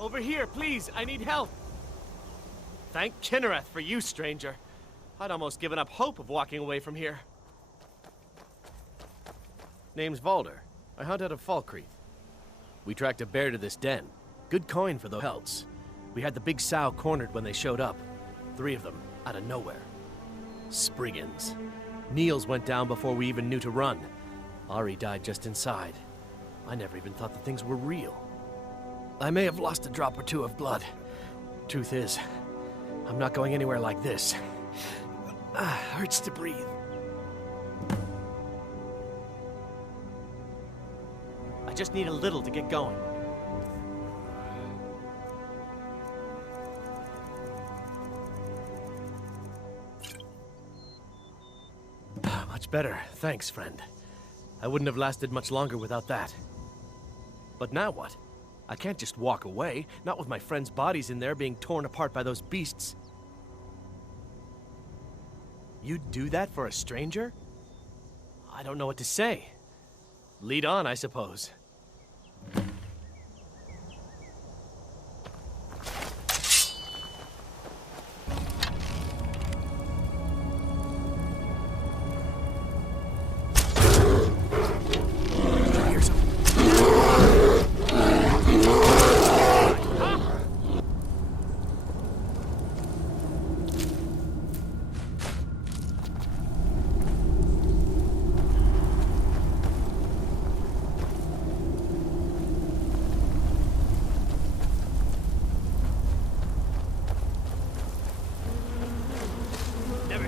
Over here, please. I need help. Thank Kinnereth for you, stranger. I'd almost given up hope of walking away from here. Name's Valder. I hunt out of Falkreath. We tracked a bear to this den. Good coin for the pelts. We had the big sow cornered when they showed up. 3 of them, out of nowhere. Spriggans. Niels went down before we even knew to run. Ari died just inside. I never even thought the things were real. I may have lost a drop or 2 of blood. Truth is, I'm not going anywhere like this. Hurts to breathe. I just need a little to get going. Much better. Thanks, friend. I wouldn't have lasted much longer without that. But now what? I can't just walk away, not with my friends' bodies in there being torn apart by those beasts. You'd do that for a stranger? I don't know what to say. Lead on, I suppose.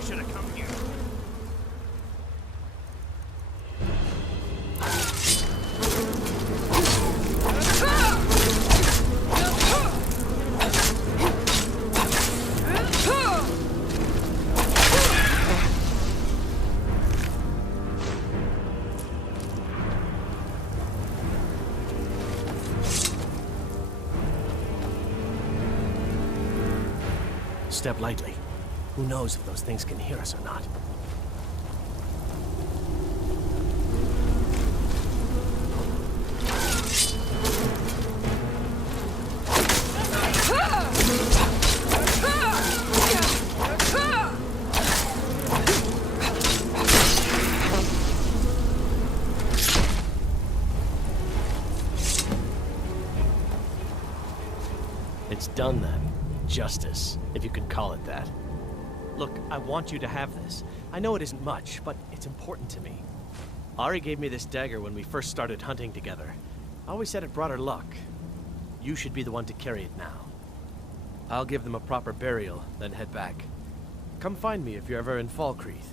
Should have come here. Step lightly. Who knows if those things can hear us or not? It's done then. Justice, if you could call it that. Look, I want you to have this. I know it isn't much, but it's important to me. Ari gave me this dagger when we first started hunting together. I always said it brought her luck. You should be the one to carry it now. I'll give them a proper burial, then head back. Come find me if you're ever in Falkreath.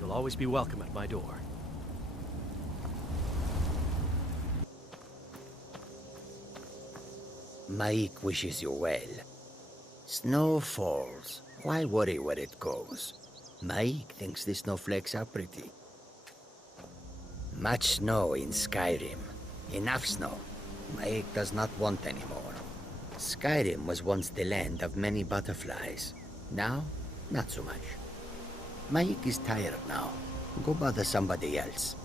You'll always be welcome at my door. Maik wishes you well. Snow falls. Why worry where it goes? Maik thinks the snowflakes are pretty. Much snow in Skyrim. Enough snow. Maik does not want any more. Skyrim was once the land of many butterflies. Now, not so much. Maik is tired now. Go bother somebody else.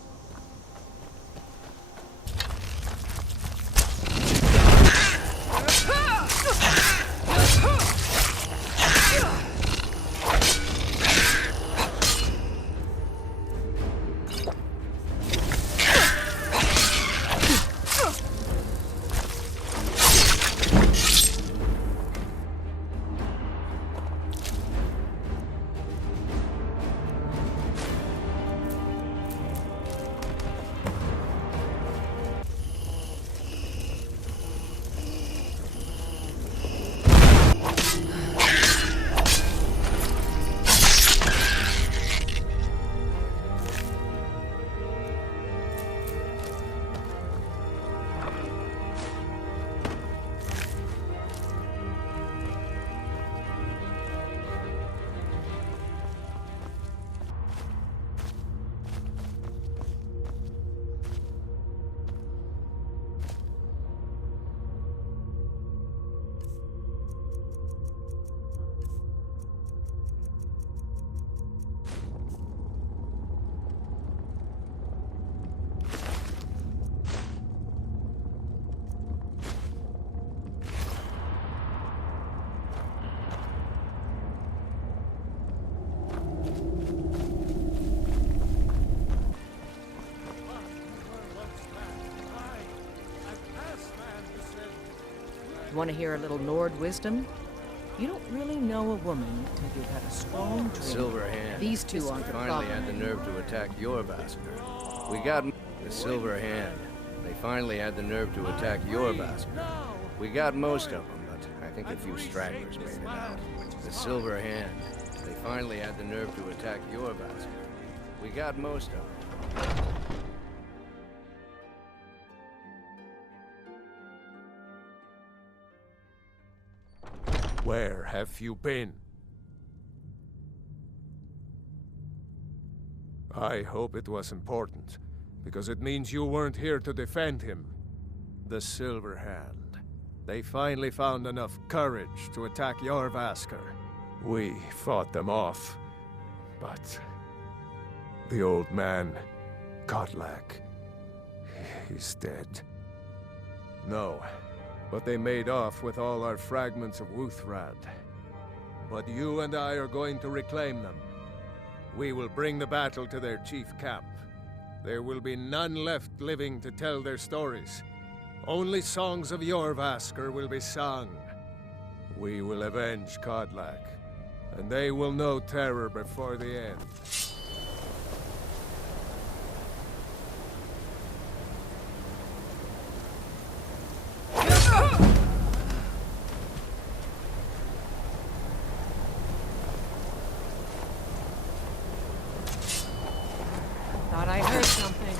You want to hear a little Lord wisdom? You don't really know a woman till you've had a strong dream. Silver Hand. These two aren't the Finally problem. had the nerve to attack your Vasker. We got the Silver Hand. They finally had the nerve to attack your Vasker. We got most of them, but I think a few stragglers made it out. The Silver Hand. They finally had the nerve to attack your Vasker. We got most of them. Where have you been? I hope it was important, because it means you weren't here to defend him. The Silver Hand. They finally found enough courage to attack Jorrvaskr. We fought them off, but the old man, Godlak, he's dead. No. But they made off with all our fragments of Wuthrad. But you and I are going to reclaim them. We will bring the battle to their chief camp. There will be none left living to tell their stories. Only songs of Jorrvaskr will be sung. We will avenge Godlak, and they will know terror before the end. Thought I heard something.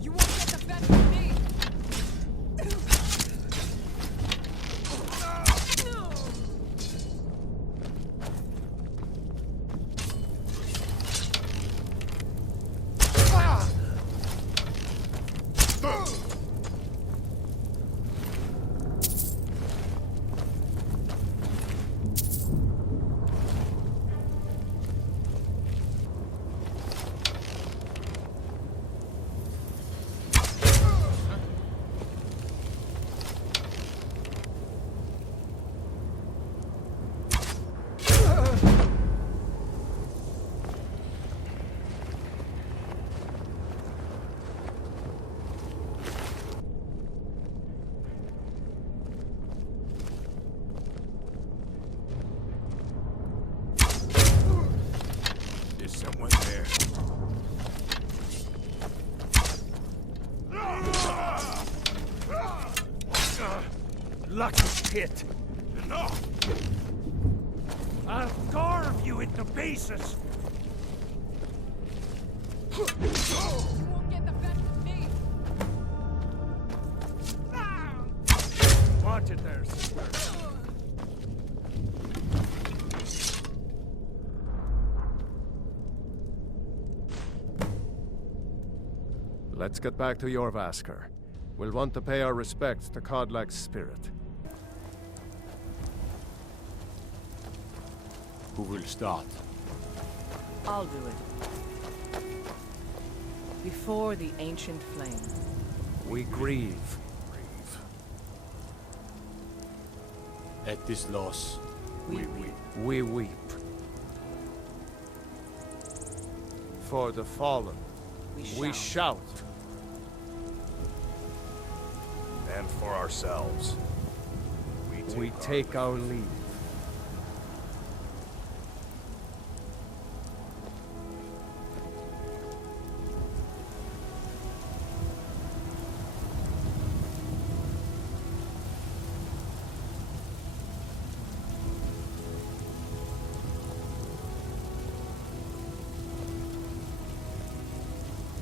You won't get the best of me! Is someone there? Lucky pit! Enough! I'll carve you into pieces! You won't get the best of me! Watch it there, sister. Let's get back to Jorrvaskr. We'll want to pay our respects to Godlak's spirit. Who will start? I'll do it. Before the ancient flame. We grieve. At this loss, We weep. We weep. For the fallen, we shout. And for ourselves, We take our leave.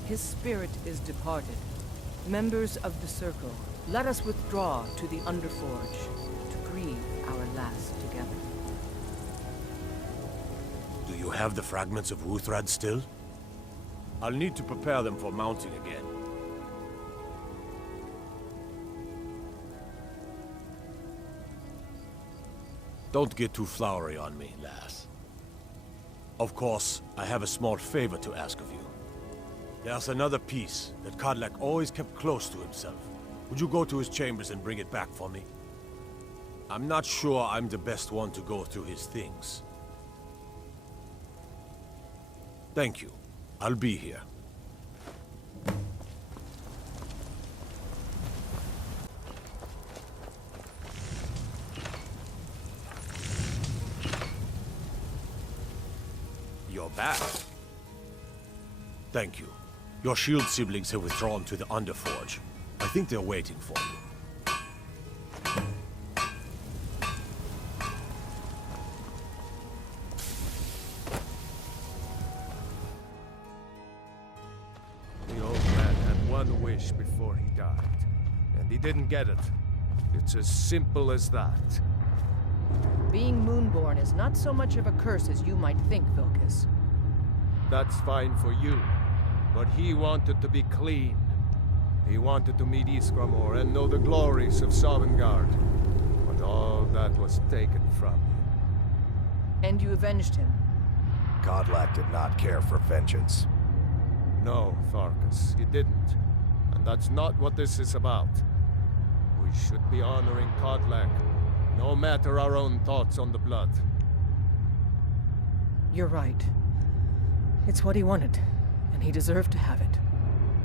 His spirit is departed. Members of the Circle, let us withdraw to the Underforge to grieve our last together. Do you have the fragments of Wuthrad still? I'll need to prepare them for mounting again. Don't get too flowery on me, lass. Of course, I have a small favor to ask of you. There's another piece that Kodlak always kept close to himself. Would you go to his chambers and bring it back for me? I'm not sure I'm the best one to go through his things. Thank you. I'll be here. You're back. Thank you. Your shield siblings have withdrawn to the Underforge. I think they're waiting for you. The old man had one wish before he died, and he didn't get it. It's as simple as that. Being Moonborn is not so much of a curse as you might think, Vilcus. That's fine for you, but he wanted to be clean. He wanted to meet Iskramor and know the glories of Sovngarde, but all that was taken from him. And you avenged him. Kodlak did not care for vengeance. No, Farkas, he didn't. And that's not what this is about. We should be honoring Kodlak, no matter our own thoughts on the blood. You're right. It's what he wanted, and he deserved to have it.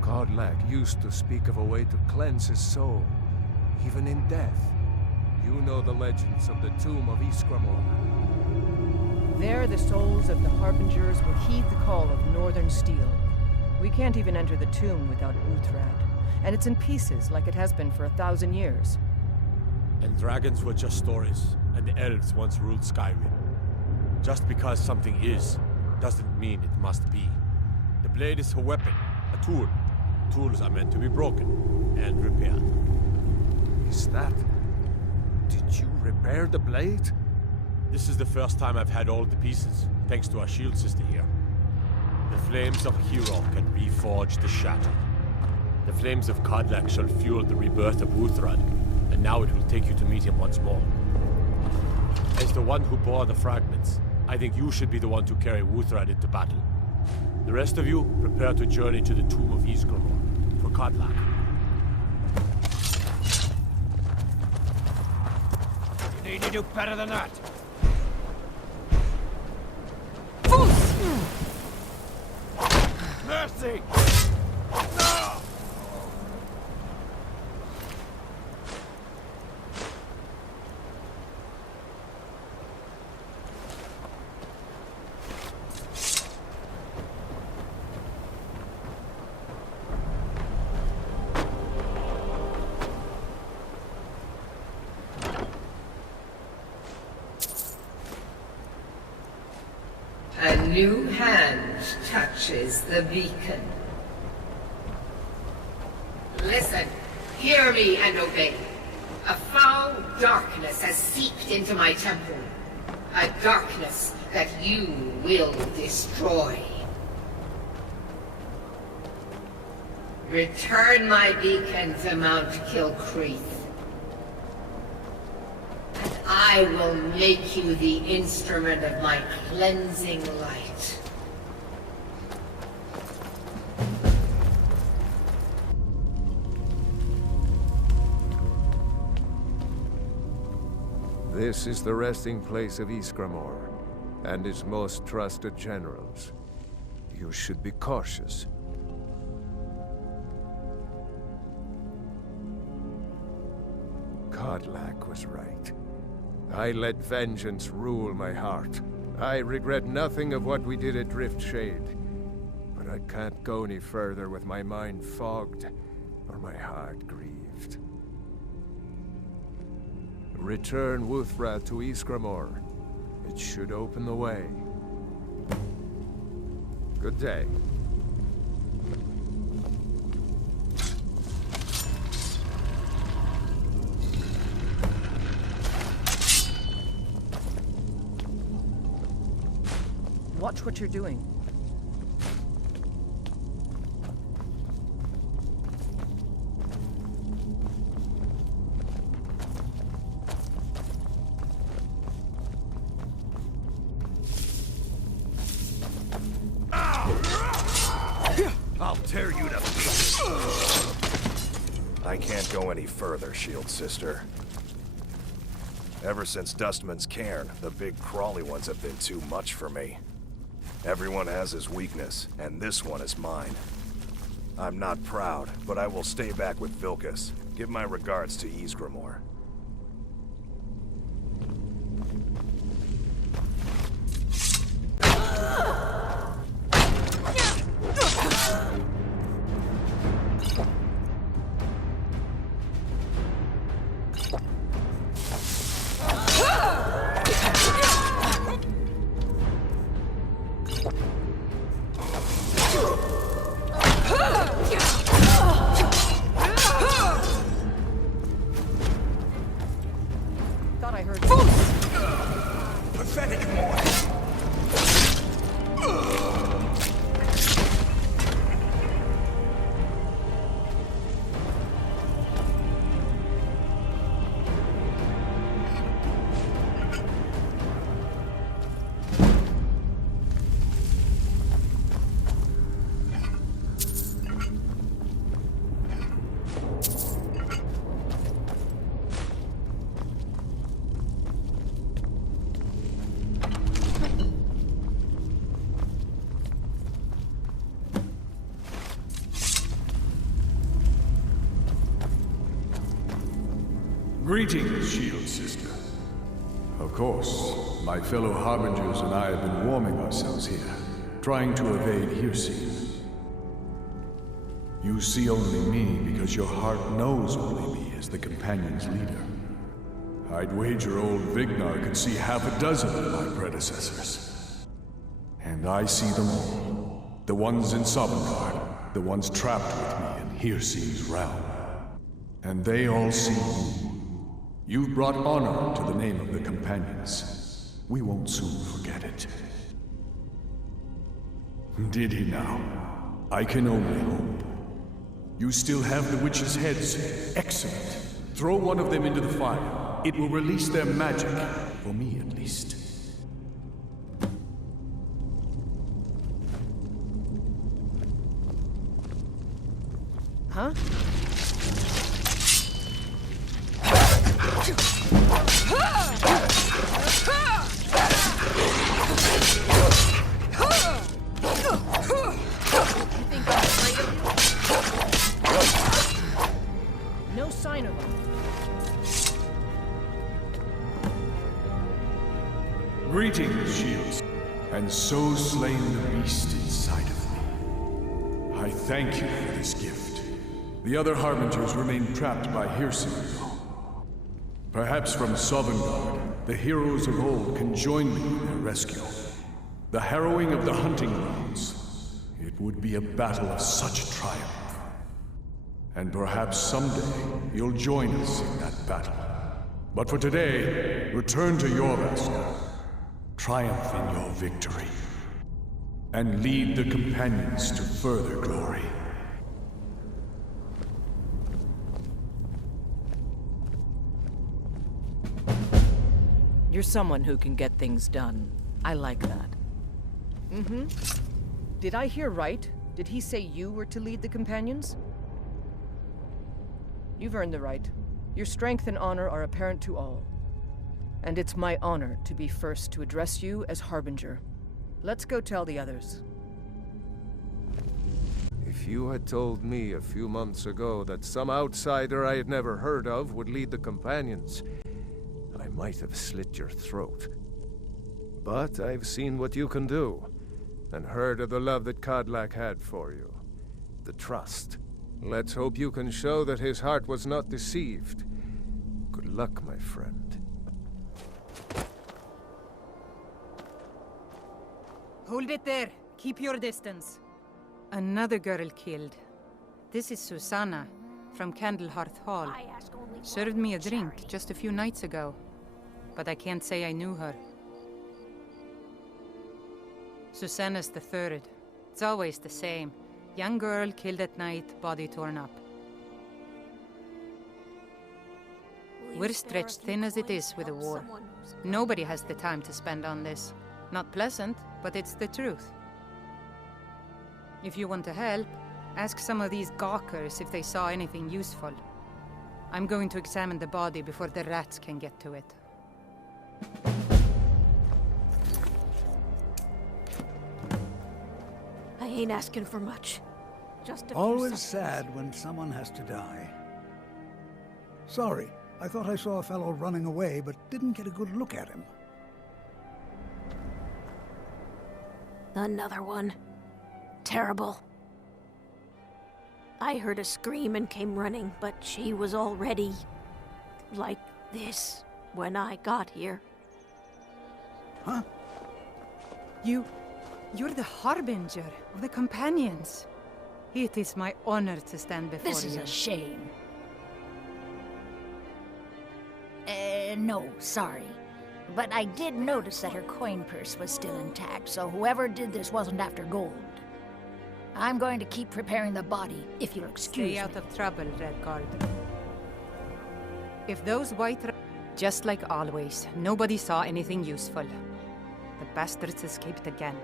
Kodlak used to speak of a way to cleanse his soul, even in death. You know the legends of the tomb of Iskramor. There, the souls of the Harbingers will heed the call of Northern Steel. We can't even enter the tomb without Wuthrad, and it's in pieces like it has been for 1,000 years. And dragons were just stories, and the elves once ruled Skyrim. Just because something is, doesn't mean it must be. The blade is a weapon, a tool. Tools are meant to be broken and repaired. Is that... Did you repair the blade? This is the first time I've had all the pieces, thanks to our shield sister here. The flames of a hero can reforge the shattered. The flames of Kodlak shall fuel the rebirth of Wuthrad, and now it will take you to meet him once more. As the one who bore the fragments, I think you should be the one to carry Wuthrad into battle. The rest of you, prepare to journey to the tomb of Iskramor for Kodlak. You need to do better than that. Mercy! A new hand touches the beacon. Listen, hear me and obey. A foul darkness has seeped into my temple. A darkness that you will destroy. Return my beacon to Mount Kilcreath. And I will make you the instrument of my cleansing light. This is the resting place of Iskramor, and his most trusted generals. You should be cautious. Kodlak was right. I let vengeance rule my heart. I regret nothing of what we did at Driftshade. But I can't go any further with my mind fogged or my heart grieved. Return Wuthrad to Iskramor. It should open the way. Good day. Watch what you're doing. I'll tear you to pieces. I can't go any further, Shield Sister. Ever since Dustman's cairn, the big crawly ones have been too much for me. Everyone has his weakness, and this one is mine. I'm not proud, but I will stay back with Vilkas. Give my regards to Ysgramor. Thought I heard. Pathetic boy! Greetings, Shield Sister. Of course, my fellow Harbingers and I have been warming ourselves here, trying to evade Hircine. You see only me because your heart knows only me as the Companion's leader. I'd wager old Vignar could see half a dozen of my predecessors. And I see them all. The ones in Sovngarde, the ones trapped with me in Hircine's realm. And they all see you. You've brought honor to the name of the Companions. We won't soon forget it. Did he now? I can only hope. You still have the witches' heads. Excellent. Throw one of them into the fire. It will release their magic. For me, at least. Huh? No sign of him. Greetings, Shields. And so slain the beast inside of me. I thank you for this gift. The other Harbingers remain trapped by Hircine. Perhaps from Sovngarde, the heroes of old can join me in their rescue. The harrowing of the hunting grounds. It would be a battle of such triumph. And perhaps someday you'll join us in that battle. But for today, return to Jorvaskr. Triumph in your victory. And lead the Companions to further glory. You're someone who can get things done. I like that. Mm-hmm. Did I hear right? Did he say you were to lead the Companions? You've earned the right. Your strength and honor are apparent to all. And it's my honor to be first to address you as Harbinger. Let's go tell the others. If you had told me a few months ago that some outsider I had never heard of would lead the Companions, I might have slit your throat. But I've seen what you can do, and heard of the love that Kodlak had for you. The trust. Let's hope you can show that his heart was not deceived. Good luck, my friend. Hold it there. Keep your distance. Another girl killed. This is Susanna, from Candlehearth Hall. Served me a drink just a few nights ago, but I can't say I knew her. Susanna's the third. It's always the same. Young girl killed at night, body torn up. We're stretched thin as it is with the war. Nobody has the time to spend on this. Not pleasant, but it's the truth. If you want to help, ask some of these gawkers if they saw anything useful. I'm going to examine the body before the rats can get to it. I ain't asking for much. Just a few Always seconds. sad when someone has to die. Sorry, I thought I saw a fellow running away, but didn't get a good look at him. Another one. Terrible. I heard a scream and came running, but she was already... like this when I got here. Huh? You're the harbinger of the companions. It is my honor to stand before you. This is a shame. No, sorry. But I did notice that her coin purse was still intact, so whoever did this wasn't after gold. I'm going to keep preparing the body, if you'll excuse me. Stay out of trouble, Redguard. If those just like always, nobody saw anything useful. The bastards escaped again.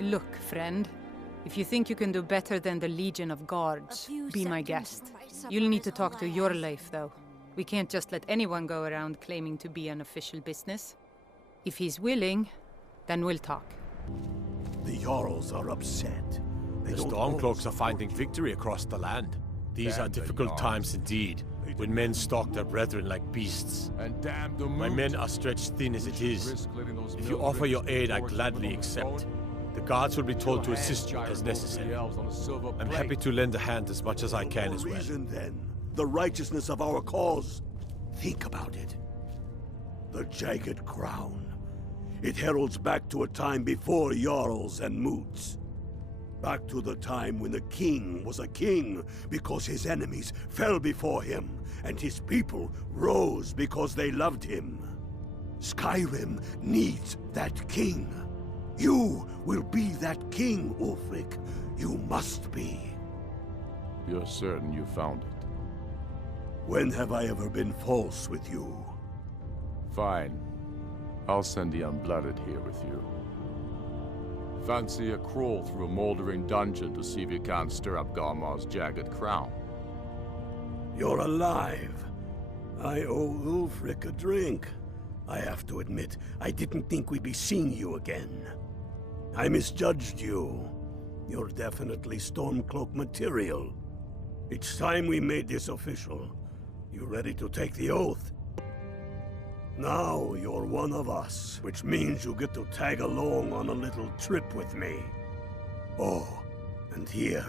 Look, friend. If you think you can do better than the Legion of Guards, be my guest. You'll need to talk to your life, though. We can't just let anyone go around claiming to be an official business. If he's willing, then we'll talk. The Jarls are upset. The Stormcloaks are finding victory across the land. These are difficult times indeed, when men stalk their brethren like beasts. My men are stretched thin as it is. If you offer your aid, I gladly accept. The guards will be told to assist you as necessary. I'm happy to lend a hand as much as I can as well. Reason, then, the righteousness of our cause. Think about it. The Jagged Crown. It heralds back to a time before Jarls and Moots. Back to the time when the king was a king because his enemies fell before him, and his people rose because they loved him. Skyrim needs that king. You will be that king, Ulfric. You must be. You're certain you found it? When have I ever been false with you? Fine. I'll send the Unblooded here with you. Fancy a crawl through a moldering dungeon to see if you can't stir up Garmar's Jagged Crown? You're alive. I owe Ulfric a drink. I have to admit, I didn't think we'd be seeing you again. I misjudged you. You're definitely Stormcloak material. It's time we made this official. You ready to take the oath? Now you're one of us, which means you get to tag along on a little trip with me. Oh, and here.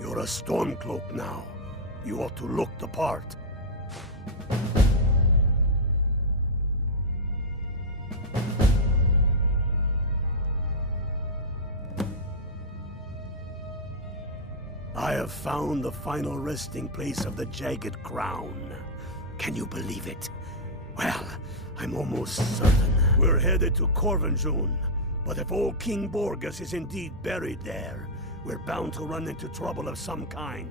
You're a Stormcloak now. You ought to look the part. I have found the final resting place of the Jagged Crown. Can you believe it? Well, I'm almost certain. We're headed to Corvinjun, but if old King Borgus is indeed buried there, we're bound to run into trouble of some kind.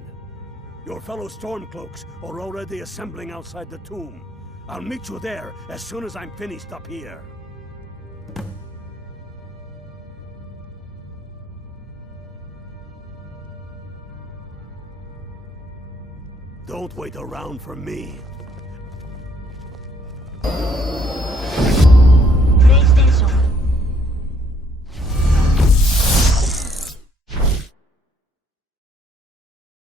Your fellow Stormcloaks are already assembling outside the tomb. I'll meet you there as soon as I'm finished up here. Don't wait around for me.